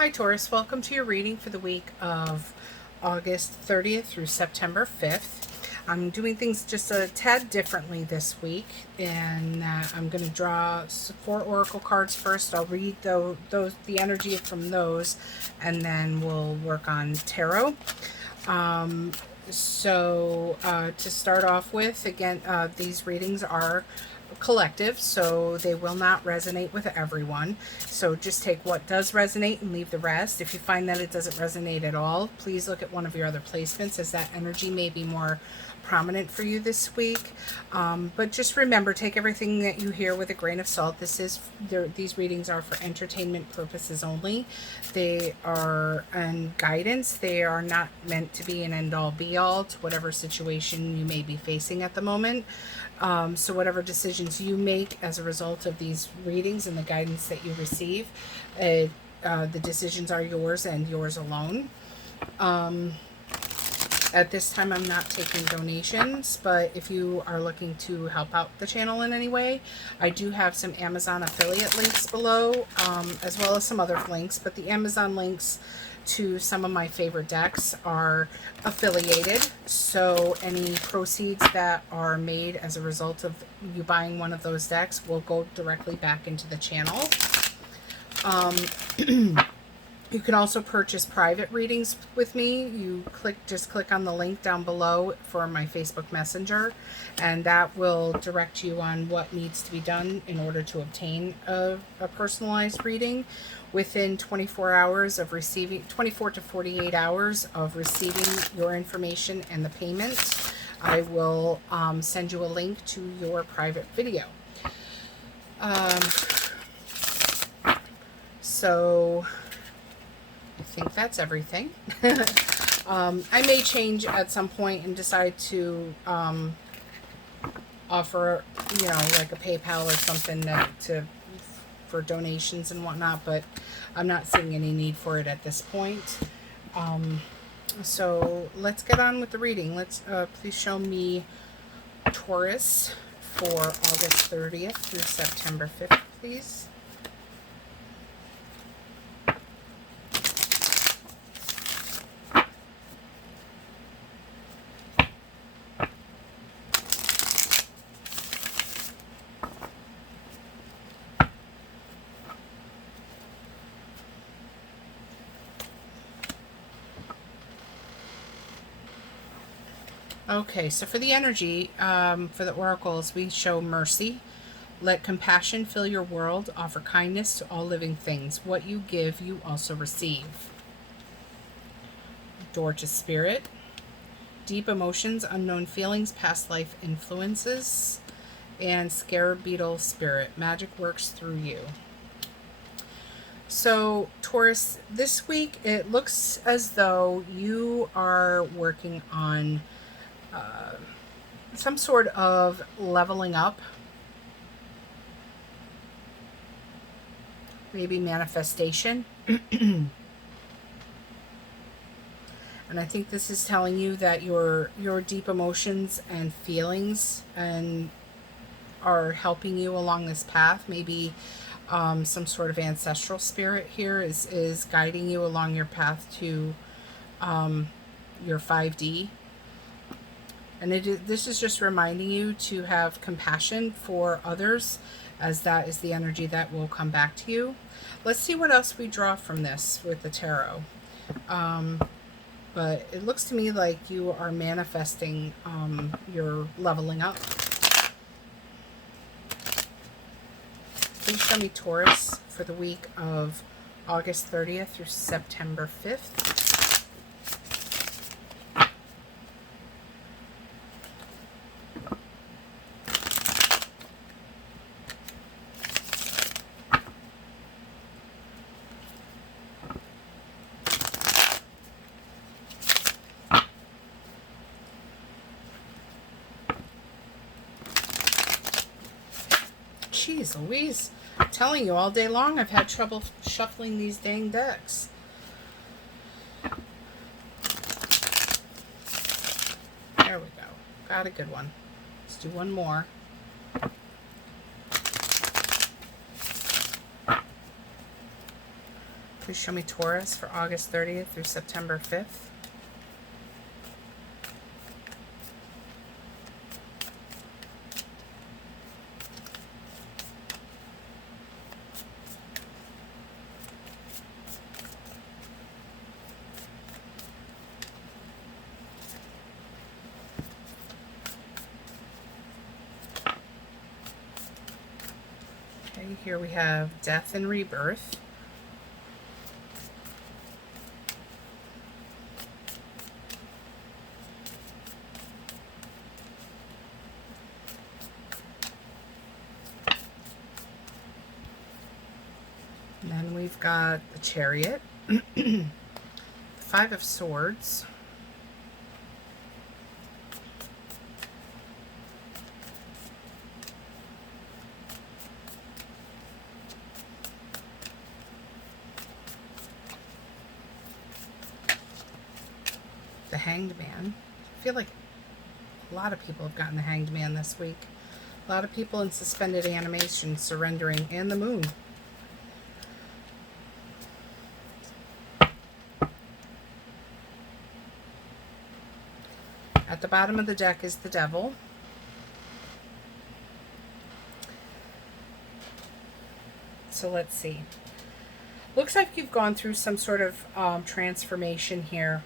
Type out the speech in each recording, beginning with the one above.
Hi Taurus, welcome to your reading for the week of August 30th through September 5th. I'm doing things just a tad differently this week, and I'm going to draw 4 oracle cards first. I'll read the energy from those, and then we'll work on tarot. To start off with, again, these readings are collective, so they will not resonate with everyone. So just take what does resonate and leave the rest. If you find that it doesn't resonate at all, please look at one of your other placements, as that energy may be more prominent for you this week. But just remember, take everything that you hear with a grain of salt. These readings are for entertainment purposes only. They are guidance. They are not meant to be an end-all be-all to whatever situation you may be facing at the moment. So whatever decisions you make as a result of these readings and the guidance that you receive, the decisions are yours and yours alone. At this time, I'm not taking donations, but if you are looking to help out the channel in any way, I do have some Amazon affiliate links below, as well as some other links, but the Amazon links to some of my favorite decks are affiliated, so any proceeds that are made as a result of you buying one of those decks will go directly back into the channel. You can also purchase private readings with me. You just click on the link down below for my Facebook Messenger, and that will direct you on what needs to be done in order to obtain a personalized reading. Within 24 hours of receiving, 24 to 48 hours of receiving your information and the payment, I will send you a link to your private video. So I think that's everything. I may change at some point and decide to offer, like a PayPal or something for donations and whatnot, but I'm not seeing any need for it at this point. So let's get on with the reading. Please show me Taurus for August 30th through September 5th, please. Okay, so for the energy, for the oracles, we show mercy. Let compassion fill your world. Offer kindness to all living things. What you give, you also receive. Door to spirit. Deep emotions, unknown feelings, past life influences. And scarab beetle spirit. Magic works through you. So, Taurus, this week it looks as though you are working on some sort of leveling up, maybe manifestation. And I think this is telling you that your deep emotions and feelings are helping you along this path. Maybe some sort of ancestral spirit here is guiding you along your path to your 5D. And this is just reminding you to have compassion for others, as that is the energy that will come back to you. Let's see what else we draw from this with the tarot. But it looks to me like you are manifesting your leveling up. Please show me Taurus for the week of August 30th through September 5th. Jeez Louise, I'm telling you, all day long I've had trouble shuffling these dang decks. There we go. Got a good one. Let's do one more. Please show me Taurus for August 30th through September 5th. Okay, here we have death and rebirth. And then we've got the Chariot, the Five of Swords, the Hanged Man. I feel like a lot of people have gotten the Hanged Man this week. A lot of people in suspended animation surrendering, and the Moon. At the bottom of the deck is the Devil. So let's see. Looks like you've gone through some sort of transformation here.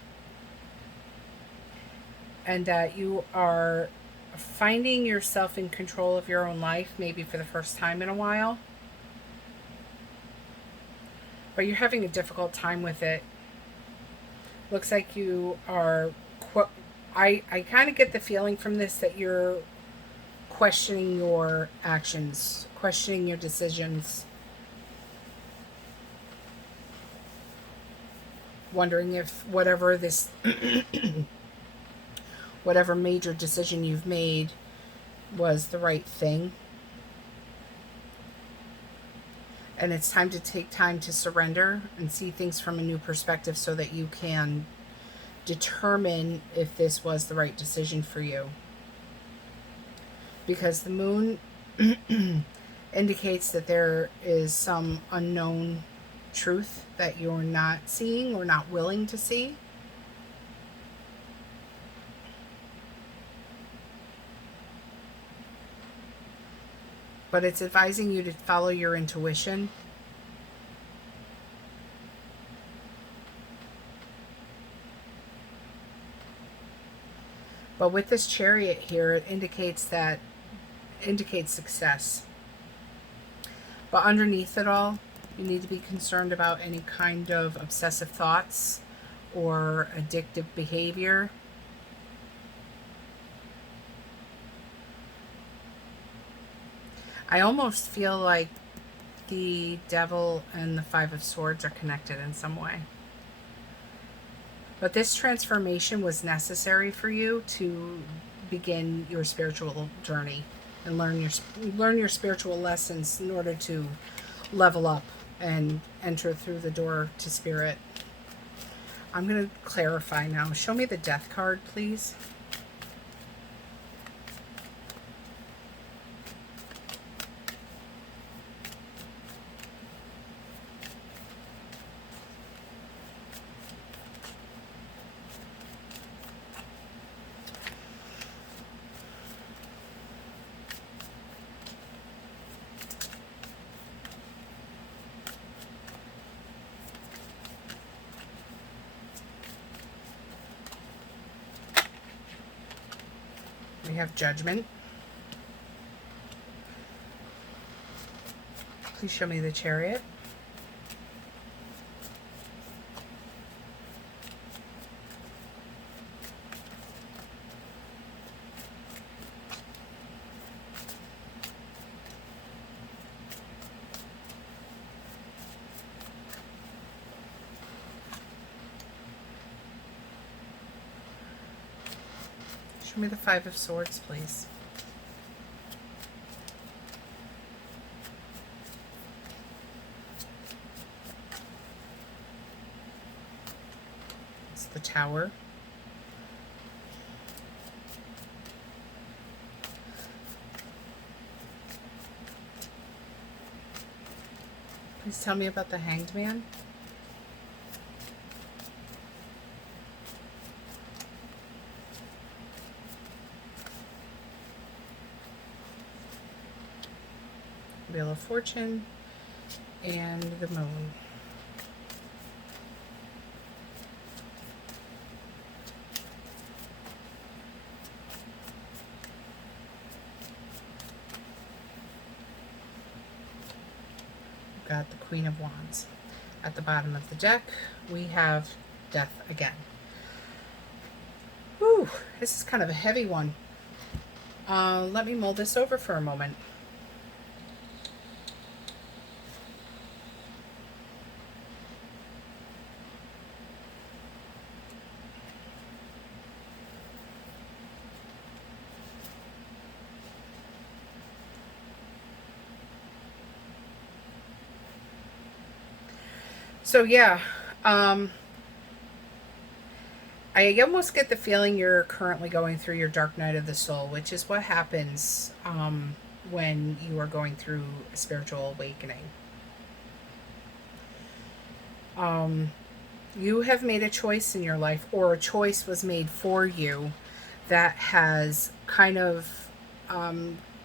And that you are finding yourself in control of your own life, maybe for the first time in a while. But you're having a difficult time with it. Looks like you are... I kind of get the feeling from this that you're questioning your actions, questioning your decisions. Wondering if whatever this... whatever major decision you've made was the right thing. And it's time to take time to surrender and see things from a new perspective so that you can determine if this was the right decision for you. Because the Moon indicates that there is some unknown truth that you're not seeing or not willing to see. But it's advising you to follow your intuition. But with this Chariot here, it indicates success. But underneath it all, you need to be concerned about any kind of obsessive thoughts or addictive behavior. I almost feel like the Devil and the Five of Swords are connected in some way. But this transformation was necessary for you to begin your spiritual journey and learn your spiritual lessons in order to level up and enter through the door to spirit. I'm going to clarify now. Show me the Death card, please. We have Judgment. Please show me the Chariot. Show me the Five of Swords, please. It's the Tower. Please tell me about the Hanged Man. Wheel of Fortune, and the Moon. We've got the Queen of Wands. At the bottom of the deck, we have Death again. Whew, this is kind of a heavy one. Let me mull this over for a moment. So yeah, I almost get the feeling you're currently going through your dark night of the soul, which is what happens when you are going through a spiritual awakening. You have made a choice in your life, or a choice was made for you that has kind of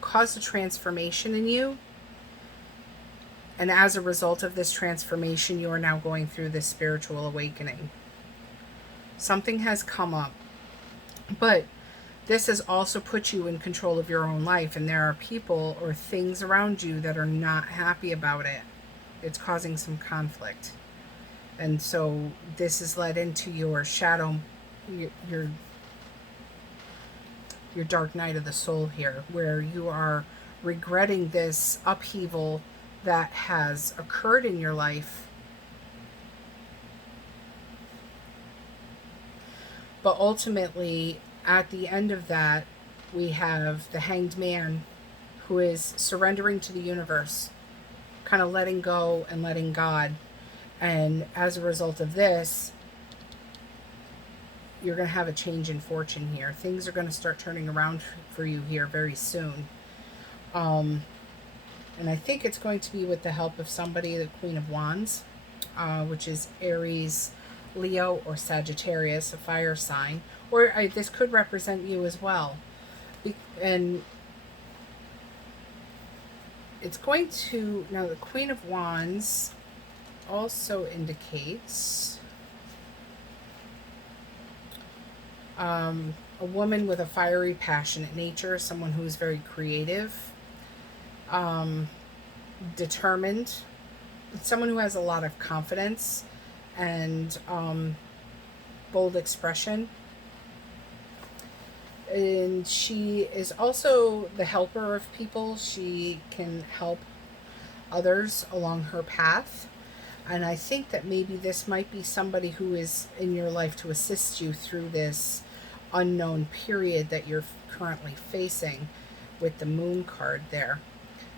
caused a transformation in you. And as a result of this transformation, you are now going through this spiritual awakening. Something has come up. But this has also put you in control of your own life. And there are people or things around you that are not happy about it. It's causing some conflict. And so this has led into your shadow, your dark night of the soul here, where you are regretting this upheaval that has occurred in your life. But ultimately, at the end of that, we have the Hanged Man, who is surrendering to the universe, kind of letting go and letting God. And as a result of this, you're going to have a change in fortune here. Things are going to start turning around for you here very soon. And I think it's going to be with the help of somebody, the Queen of Wands, which is Aries, Leo, or Sagittarius, a fire sign. Or this could represent you as well. And it's going to... Now, the Queen of Wands also indicates a woman with a fiery, passionate nature, someone who is very creative, determined, someone who has a lot of confidence and bold expression. And she is also the helper of people. She can help others along her path. And I think that maybe this might be somebody who is in your life to assist you through this unknown period that you're currently facing with the Moon card there.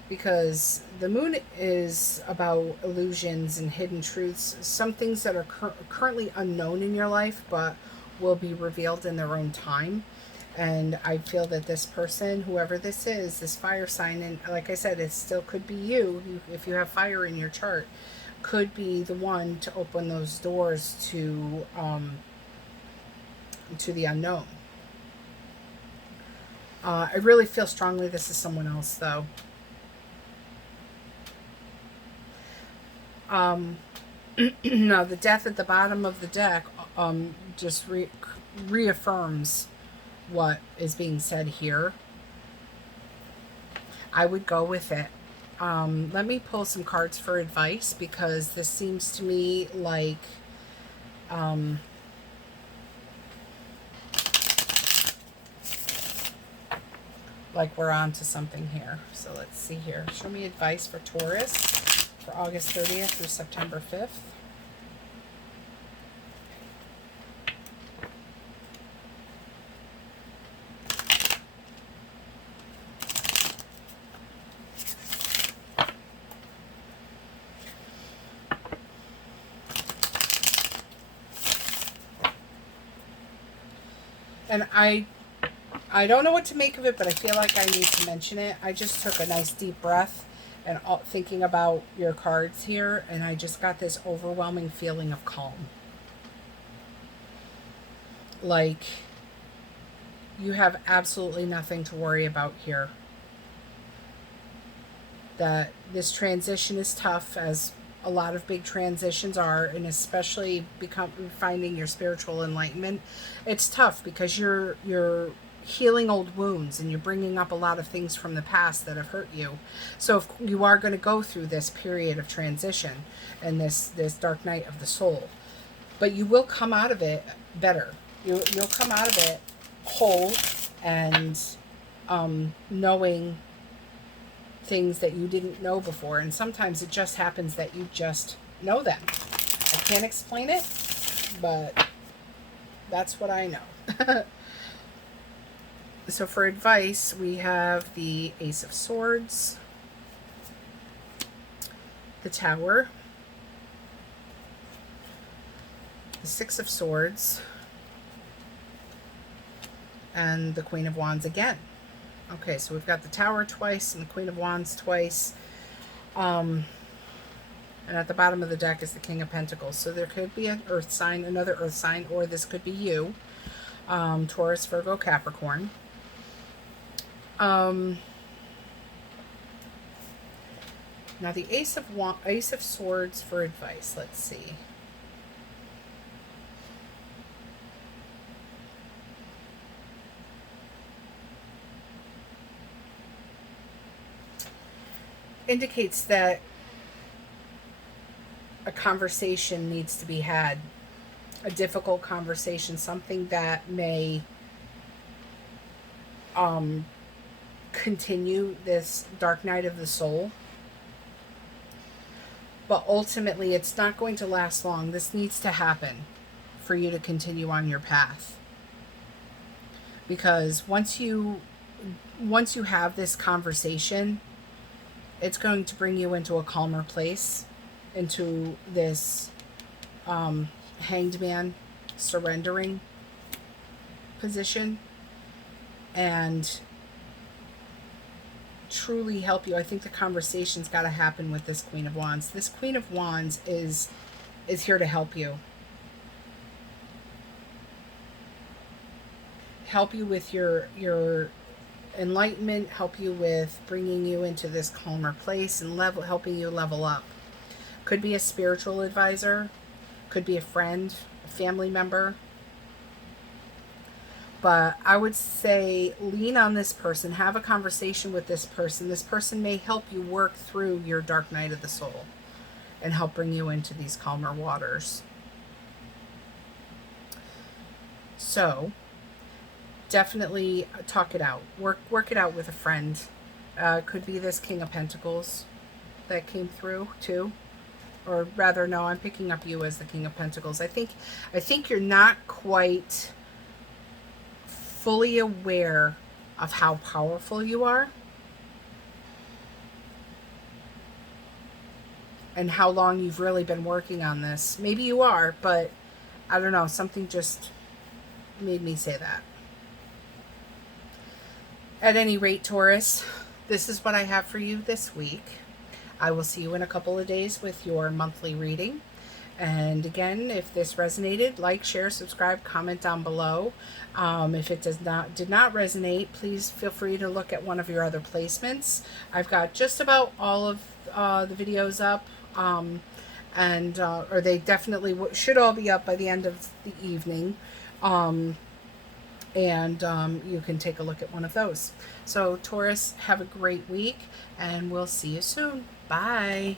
Because the Moon is about illusions and hidden truths, some things that are currently unknown in your life, but will be revealed in their own time. And I feel that this person, whoever this is, this fire sign, and like I said, it still could be you if you have fire in your chart, could be the one to open those doors to the unknown. I really feel strongly this is someone else, though. Now, the Death at the bottom of the deck just reaffirms what is being said here. I would go with it. Let me pull some cards for advice, because this seems to me like we're on to something here. So let's see here. Show me advice for Taurus for August 30th through September 5th. And I don't know what to make of it, but I feel like I need to mention it. I just took a nice deep breath and thinking about your cards here, and I just got this overwhelming feeling of calm. Like you have absolutely nothing to worry about here. that this transition is tough, as a lot of big transitions are, and especially finding your spiritual enlightenment. It's tough because you're healing old wounds, and you're bringing up a lot of things from the past that have hurt you. So if you are going to go through this period of transition and this dark night of the soul, but you will come out of it better. You'll come out of it whole and knowing things that you didn't know before. And sometimes it just happens that you just know them. I can't explain it, but that's what I know. So for advice, we have the Ace of Swords, the Tower, the Six of Swords, and the Queen of Wands again. Okay, so we've got the Tower twice and the Queen of Wands twice. And at the bottom of the deck is the King of Pentacles. So there could be an earth sign, another earth sign, or this could be you. Taurus, Virgo, Capricorn. Now the Ace of Swords for advice. Let's see. Indicates that a conversation needs to be had, a difficult conversation, something that may continue this dark night of the soul, but ultimately it's not going to last long. This needs to happen for you to continue on your path, because once you have this conversation, it's going to bring you into a calmer place, into this hanged man surrendering position, and truly help you. I think the conversation's got to happen with this Queen of Wands. This Queen of Wands is here to help you. Help you with your enlightenment, help you with bringing you into this calmer place and helping you level up. Could be a spiritual advisor, could be a friend, a family member. But I would say lean on this person, have a conversation with this person. This person may help you work through your dark night of the soul and help bring you into these calmer waters. So definitely talk it out. Work it out with a friend. Could be this King of Pentacles that came through too. Or rather, no, I'm picking up you as the King of Pentacles. I think you're not quite fully aware of how powerful you are and how long you've really been working on this. Maybe you are, but I don't know. Something just made me say that. At any rate, Taurus, this is what I have for you this week. I will see you in a couple of days with your monthly reading. And again, if this resonated, like, share, subscribe, comment down below. If it did not resonate, please feel free to look at one of your other placements. I've got just about all of the videos up, or they definitely should all be up by the end of the evening. And you can take a look at one of those. So Taurus, have a great week, and we'll see you soon. Bye.